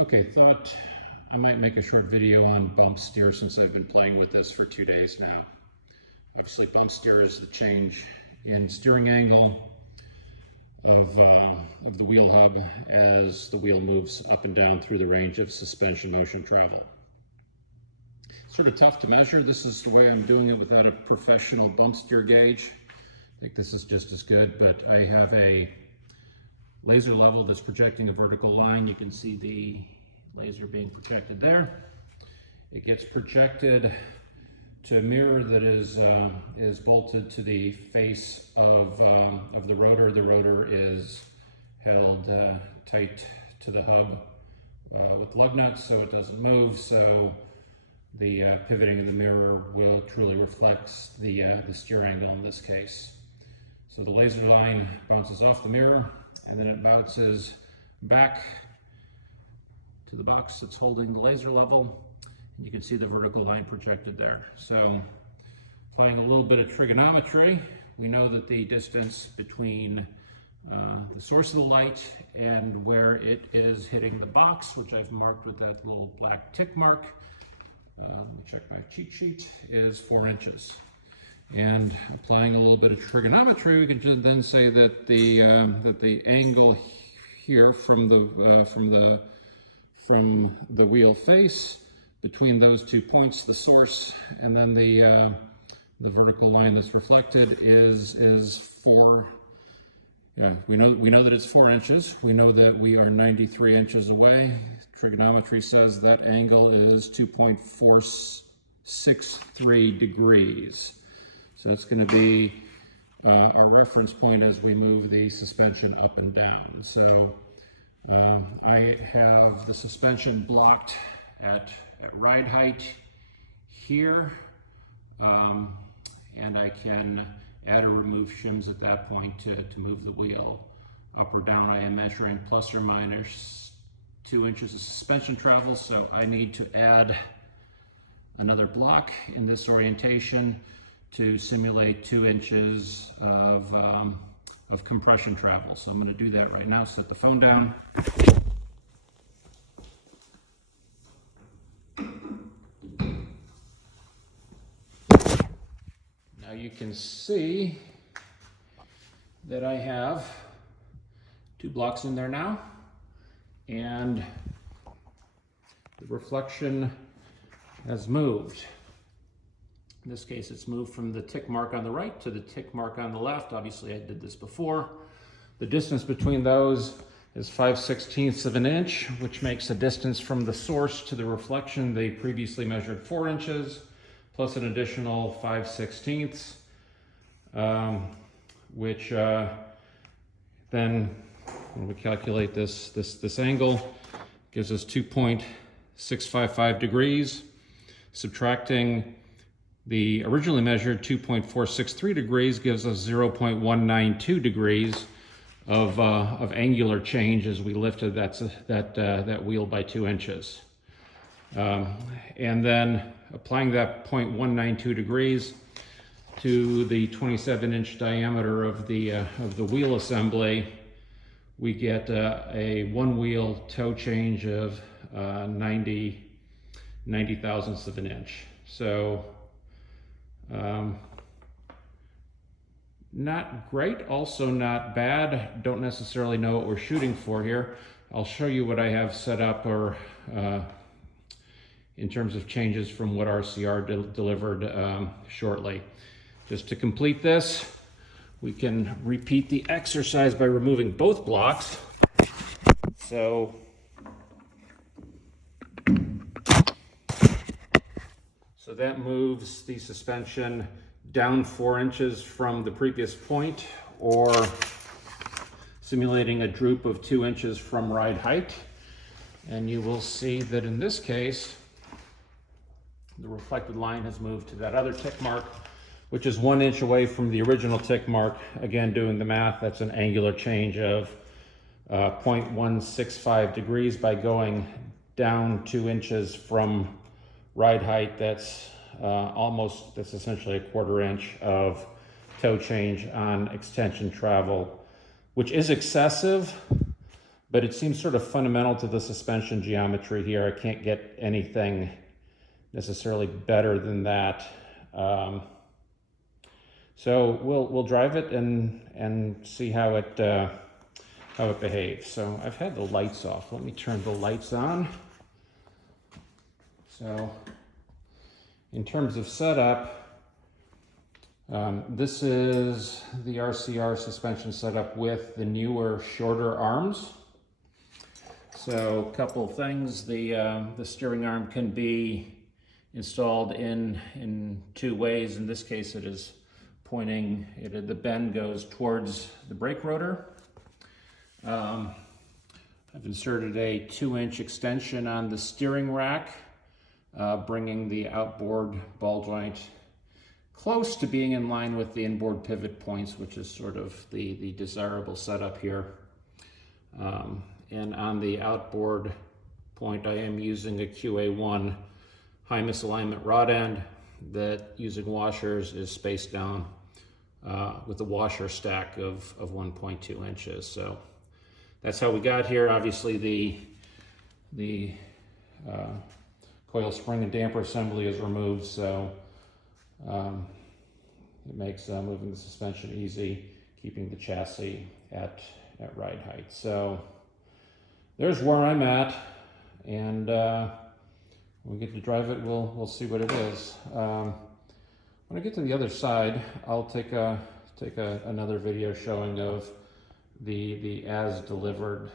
Okay, thought I might make a short video on bump steer since I've been playing with this for 2 days now. Obviously, bump steer is the change in steering angle of the wheel hub as the wheel moves up and down through the range of suspension motion travel. Sort of tough to measure. This is the way I'm doing it without a professional bump steer gauge. I think this is just as good, but I have a laser level that's projecting a vertical line. You can see the laser being projected there. It gets projected to a mirror that is bolted to the face of the rotor. The rotor is held tight to the hub with lug nuts so it doesn't move. So the pivoting of the mirror will truly reflects the steer angle in this case. So the laser line bounces off the mirror, and then it bounces back to the box that's holding the laser level. And you can see the vertical line projected there. So applying a little bit of trigonometry, we know that the distance between the source of the light and where it is hitting the box, which I've marked with that little black tick mark, let me check my cheat sheet, is 4 inches. And applying a little bit of trigonometry, we can then say that the angle here from the wheel face between those 2 points, the source and then the vertical line that's reflected is 4. Yeah, we know that it's 4 inches. We know that we are 93 inches away. Trigonometry says that angle is 2.463 degrees. So it's going to be our reference point as we move the suspension up and down. So I have the suspension blocked at ride height here, and I can add or remove shims at that point to move the wheel up or down. I am measuring plus or minus 2 inches of suspension travel, so I need to add another block in this orientation to simulate 2 inches of compression travel. So I'm going to do that right now. Set the phone down. Now you can see that I have 2 blocks in there now, and the reflection has moved. In this case, it's moved from the tick mark on the right to the tick mark on the left. Obviously, I did this before. The distance between those is 5/16 of an inch, which makes the distance from the source to the reflection. They previously measured 4 inches, plus an additional 5/16, which then, when we calculate this angle, gives us 2.655 degrees. Subtracting the originally measured 2.463 degrees gives us 0.192 degrees of angular change as we lifted that wheel by 2 inches. And then applying that 0.192 degrees to the 27-inch diameter of the wheel assembly, we get a one-wheel toe change of 90 thousandths of an inch. So not great, also not bad. Don't necessarily know what we're shooting for here. I'll show you what I have set up or in terms of changes from what RCR delivered shortly. Just to complete this, we can repeat the exercise by removing both blocks. So that moves the suspension down 4 inches from the previous point, or simulating a droop of 2 inches from ride height. And you will see that in this case, the reflected line has moved to that other tick mark, which is 1 inch away from the original tick mark. Again, doing the math, that's an angular change of 0.165 degrees by going down 2 inches from ride height. That's essentially a 1/4 inch of toe change on extension travel, which is excessive, but it seems sort of fundamental to the suspension geometry here. I can't get anything necessarily better than that. So we'll drive it and see how it behaves. So I've had the lights off. Let me turn the lights on. So in terms of setup, this is the RCR suspension setup with the newer, shorter arms. So a couple of things. The steering arm can be installed in two ways. In this case, it is pointing, the bend goes towards the brake rotor. I've inserted a 2-inch extension on the steering rack, bringing the outboard ball joint close to being in line with the inboard pivot points, which is sort of the desirable setup here. And on the outboard point, I am using a QA1 high misalignment rod end that, using washers, is spaced down with a washer stack of 1.2 inches. So that's how we got here. Obviously the coil spring and damper assembly is removed, so it makes moving the suspension easy, keeping the chassis at ride height. So there's where I'm at, and when we get to drive it, we'll see what it is. When I get to the other side, I'll take another video showing of the as delivered